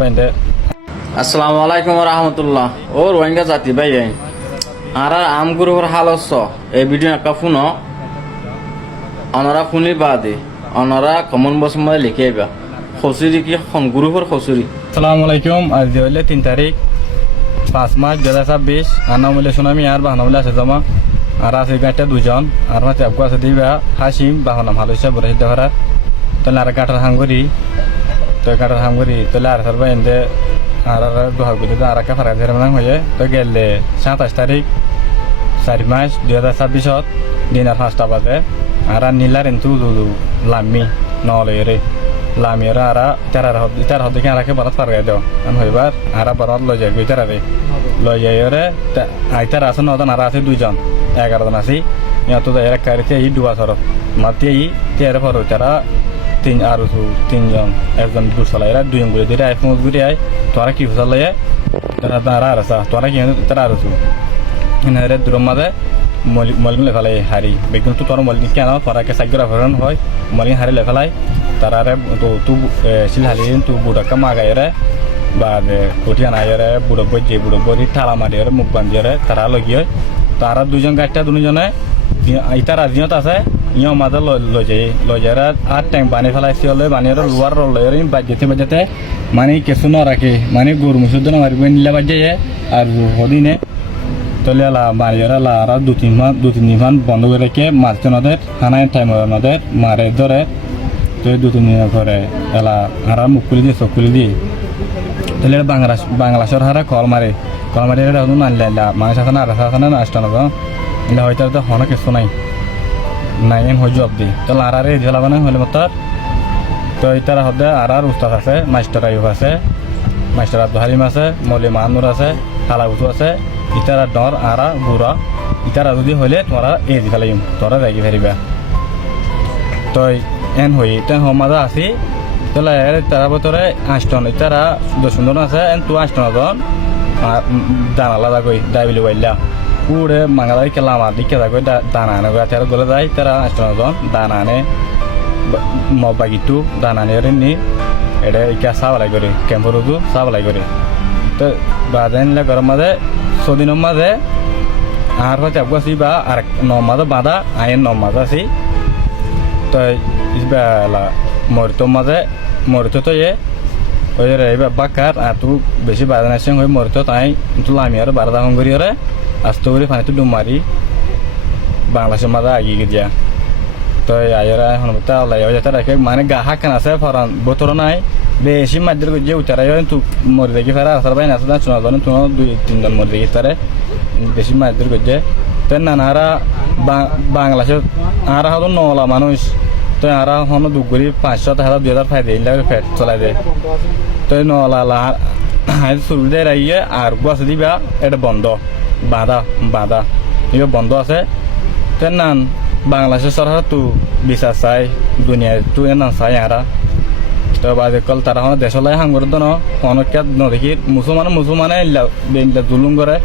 বাইন্দে। আসসালামু আলাইকুম রহমতুল্লাহ। ও রোহিঙ্গা জাতি ভাই আর আমগুরুর হালস এই ভিডিও একটা শুনো অনরা শুনি বাদে অনরা কমন বসময় লিখে আইবা খসুরি কি গুরুহর খসুরি। আসসালামু আলাইকুম। আজ হইলে 3 তারিখ 5 মার্চ 2026। আর নাম হইলে সুনামি আর বাহানা হইলে আছে জমা আর আছে গাঁটটা দুজন আর মাঝে আবগু আছে দিবা হাসিম বাহানা ভালো হিসাব বলে হিদ্দা ভাড়ার তাহলে আর গাঁটার হাঙ্গরি তো গাঁটার হাঙ্গরি তাহলে আর সারবা এনদে আর দোহার বুঝে আর একটা ফারাক ধরে মনে হয়ে তো গেলে 27 তারিখ 4 মার্চ 2026 দিন আর 5টা বাজে আর নীলার এন্তু লাম্মি নলেরে লামিয়ারা আর ইতার হদ্দিকে আর বারাত ফারগাই দেও আমি হইবার আর বারাত লই যাই ইতারে লই যাইরে আইতার আছে নজন আর আছে 2 জন 11 জন আছি ইয়া তো যাইরা কারিতে এই দুয়া সর মাতি এই তেরে ফর তারা 3 আর 3 জন একজন দুসলাইরা 2 জন গুলি দিরা আইফোন গুলি আই তোরা কি ফসলাই তারা তারা আর আছে তোরা কি তারা আর আছে ইনারে দুরমাদে মলিন লেফালাই হারি বেগুন তো তোর মলিন কেন তোরা কে সাইগ্রা ফরন হয় মলিন হারি লেফালাই তারারে তো তু সিলহালিন তু বুড়াকা মাগাইরে বা কঠিয়া নাইরে বুড়ো বই বুড়ো বই ঠালা মারিরে মুখ বান্ধিরে তারা লগিয়ে তারা 2 জন গাড়িটা 2 জনে ইতার আজিনত আছে ইয় মাঝে লই যায় আর ট্যাঙ্ক বানিয়ে ফেলাইছি হলে বানিয়ে লোয়ার লয়ে বাজতে মানে কিছু না রাখে মানে গরু মুসুর দিন মারিব নিলে বাজে আর হদিনে তলে এলা মারিয়ে এলা আর 2-3 দিন বন্ধ করে রেখে মাঝে নদের খানায় টাইম নদের মারে ধরে তো 2-3 দিন পরে এলা আর মুখ খুলে দিয়ে চোখ খুলে দিয়ে তাহলে বাংলাদেশের হারা কল মারে এটা হতো নানলে মানুষ আছে না রাখা আছে না আসতে না এলে হয়তো তো হন কিছু নাই এম হয়ে জব দিই তো আর জেলা বানাই হলে মতো তো ইতার হতে আর উস্তাদ আছে মাস্টার আয়ুব আছে মাস্টার আব্দুল হালিম আছে মৌলি মাহানুর আছে হালাগুচু আছে ইতারা ডর আর বুড়া ইতারা যদি হলে তোরা এই দি ফেলাইম তোরা যাই ফেরিবা তো এন হই তেন সমাজা আছি তাহলে তারা বতরে 8 টন ইতারা সুন্দর আছে এন তু 8 টন দানা আলাদা কই দাবিলি বাইলা পুরে মাঙ্গালাই কেলাম আর দিকে যাগো দানা আনে গাতের গলে যায় তারা 8 টন দানা আনে মবাগিটু দানা আনে নি এটা ইকা সাবলাই করে ক্যাম্পরুদু সাবলাই করে তো বাদেন লে গরম মাঝে সদিনের মাঝে আর হচ্ছে আবগাছি বা আর নমাদে বাঁধা আইন নমাদে আছি তো ইসবেলা মরিত তো ওই রে বাকার আর তু বেশি বাজান আসে হয়ে মরিত তাই তু লামি আর বারদা হঙ্গরি রে আস্তে করে পানিতে ডুব মারি বাংলাদেশের মাঝে আগিয়ে গিয়া তো আইরা এখন লাই যেতে রাখে মানে গা হাকান আছে ফরান বোতর নাই বেশি মাদ্দের যে উতারাই তু মরি দেখি ফেরা আসার বাইন আসে না শোনা জানো তুনো 2-3 জন মরি দেখি তারে বেশি মাদ্দের গজে তো নানারা বাংলাদেশের আর হলো নলা মানুষ তো আর হন দুগুড়ি 500-2000 ফাইদে ইলাকে ফেট চলাই দেয় তো নলা শুরু দিয়ে রাইয়ে আর বাস দিবা এটা বন্ধ বাঁধা এবার বন্ধ আছে তো নান বাংলাদেশের সরকার তু বিচার চাই দুনিয়ায় তু না চাই আরা তো বাজে কল তারা দেশলাই হাঙ্গর দন অনেক নদী মুসলমানে জুলুম করে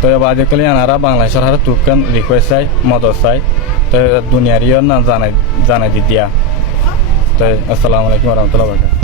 তো বাজে কলে আনারা বাংলাদেশ সরকার তুকান রিকোয়েস্ট চাই মদত চাই তো দুনিয়ারই না জানাই দিয়া তো আসসালামু আলাইকুম রহমতুল্লাহ।